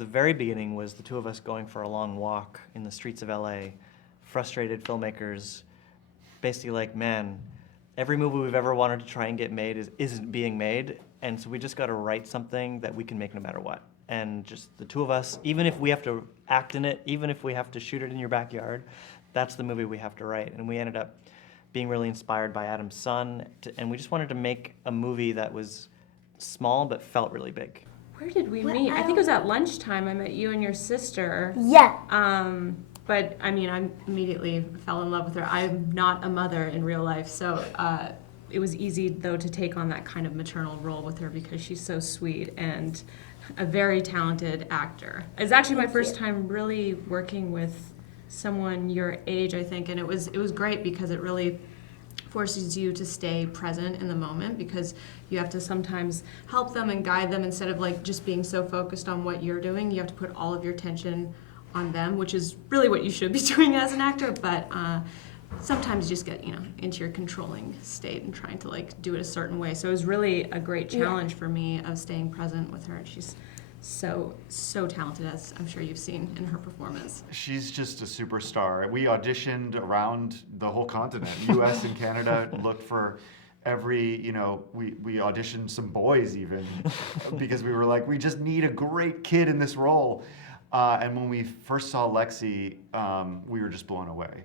the very beginning was the two of us going for a long walk in the streets of LA, frustrated filmmakers, basically like, man, every movie we've ever wanted to try and get made isn't being made, and so we just got to write something that we can make no matter what. And just the two of us, even if we have to act in it, even if we have to shoot it in your backyard, that's the movie we have to write. And we ended up being really inspired by Adam's son, and we just wanted to make a movie that was small but felt really big. Where did we meet? I think it was at lunchtime. I met you and your sister. Yeah. But I mean, I immediately fell in love with her. I'm not a mother in real life, so it was easy though to take on that kind of maternal role with her because she's so sweet and a very talented actor. It's actually my first time really working with someone your age, I think, and it was great because it really forces you to stay present in the moment because you have to sometimes help them and guide them instead of like just being so focused on what you're doing. You have to put all of your attention on them, which is really what you should be doing as an actor, but sometimes you just get, into your controlling state and trying to like do it a certain way. So it was really a great challenge for me of staying present with her, and she's so talented, as I'm sure you've seen in her performance. She's just a superstar. We auditioned around the whole continent, US and Canada, looked for every, we auditioned some boys even, because we were like, we just need a great kid in this role. And when we first saw Lexy, we were just blown away.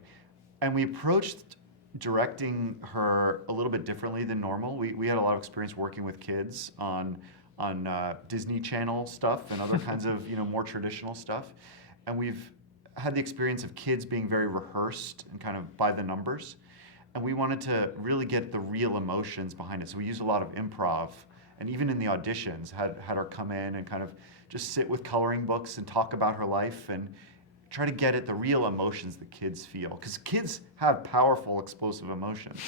And we approached directing her a little bit differently than normal. We had a lot of experience working with kids on Disney Channel stuff and other kinds of more traditional stuff, and we've had the experience of kids being very rehearsed and kind of by the numbers, and we wanted to really get the real emotions behind it. So we used a lot of improv, and even in the auditions had her come in and kind of just sit with coloring books and talk about her life and try to get at the real emotions that kids feel, because kids have powerful, explosive emotions.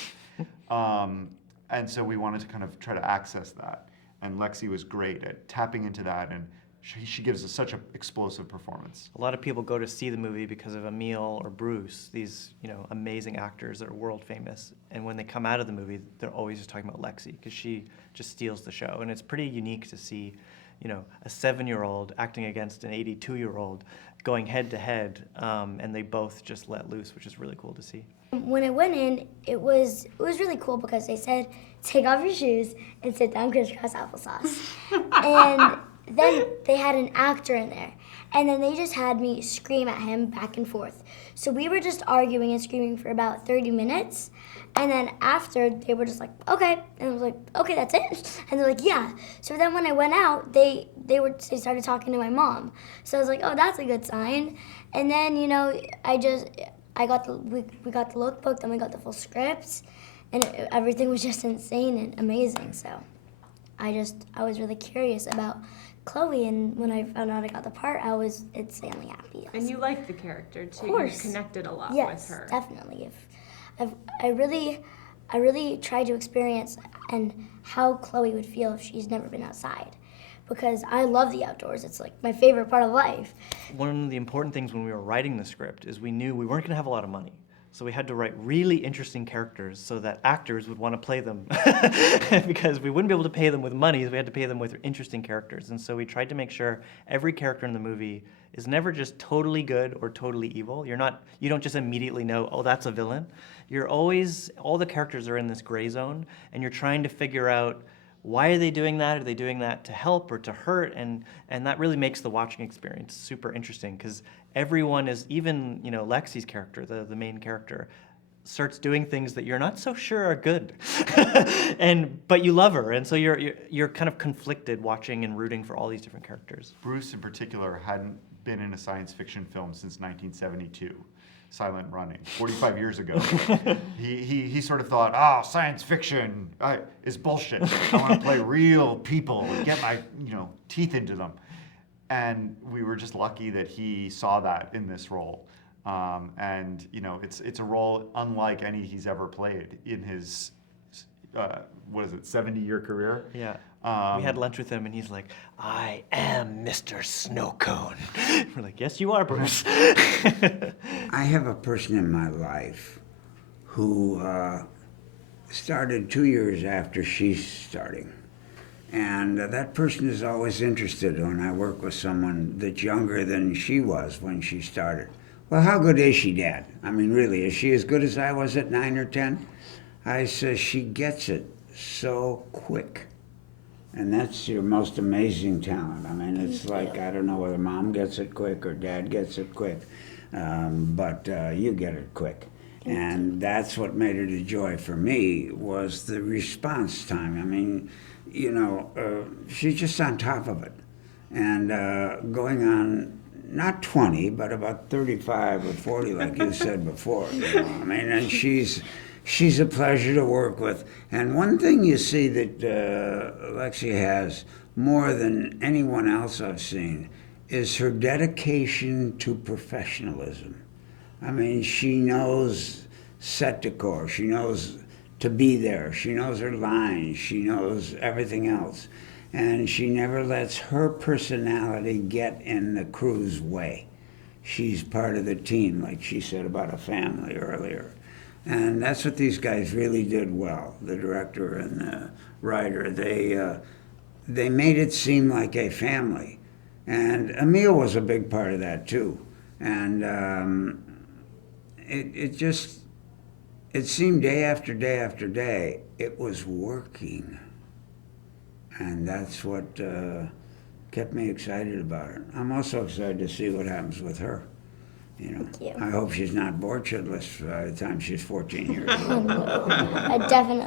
And so we wanted to kind of try to access that. And Lexy was great at tapping into that, and she gives us such an explosive performance. A lot of people go to see the movie because of Emile or Bruce, these amazing actors that are world famous. And when they come out of the movie, they're always just talking about Lexy because she just steals the show. And it's pretty unique to see, a 7-year-old acting against an 82-year-old going head to head, and they both just let loose, which is really cool to see. When I went in, it was really cool because they said, take off your shoes and sit down crisscross applesauce. And then they had an actor in there. And then they just had me scream at him back and forth. So we were just arguing and screaming for about 30 minutes. And then after, they were just like, okay. And I was like, okay, that's it? And they're like, yeah. So then when I went out, they started talking to my mom. So I was like, oh, that's a good sign. And then, we got the lookbook, then we got the full script, and everything was just insane and amazing. So I was really curious about Chloe, and when I found out I got the part, I was insanely happy. Yes. And you liked the character too. Of course. You connected a lot yes, with her. Definitely. I really tried to experience and how Chloe would feel if she's never been outside, because I love the outdoors. It's like my favorite part of life. One of the important things when we were writing the script is we knew we weren't going to have a lot of money. So we had to write really interesting characters so that actors would want to play them because we wouldn't be able to pay them with money, so we had to pay them with interesting characters. And so we tried to make sure every character in the movie is never just totally good or totally evil. You don't just immediately know, oh, that's a villain. All the characters are in this gray zone, and you're trying to figure out, why are they doing that? Are they doing that to help or to hurt? And that really makes the watching experience super interesting because everyone is, even Lexy's character, the main character, starts doing things that you're not so sure are good, but you love her, and so you're kind of conflicted watching and rooting for all these different characters. Bruce in particular hadn't been in a science fiction film since 1972. Silent Running, 45 years ago. He sort of thought, science fiction is bullshit. I want to play real people and get my teeth into them. And we were just lucky that he saw that in this role. And it's a role unlike any he's ever played in his 70-year career? Yeah. We had lunch with him, and he's like, I am Mr. Snowcone. We're like, yes, you are, Bruce. I have a person in my life who started 2 years after she's starting. And that person is always interested when I work with someone that's younger than she was when she started. Well, how good is she, Dad? I mean, really, is she as good as I was at 9 or 10? I says, she gets it so quick. And that's your most amazing talent. I mean, it's like, I don't know whether Mom gets it quick or Dad gets it quick, but you get it quick. And that's what made it a joy for me, was the response time. I mean, you know, she's just on top of it. And going on, not 20, but about 35 or 40, like you said before. You know? I mean, and she's a pleasure to work with. And one thing you see that Lexi has more than anyone else I've seen is her dedication to professionalism. I mean, she knows set decor. She knows to be there. She knows her lines. She knows everything else. And she never lets her personality get in the crew's way. She's part of the team, like she said about a family earlier. And that's what these guys really did well, the director and the writer. They made it seem like a family. And Emile was a big part of that, too. And it seemed day after day after day, it was working. And that's what kept me excited about it. I'm also excited to see what happens with her. You know, Thank you. I hope she's not bored shitless by the time she's 14 years old. I definitely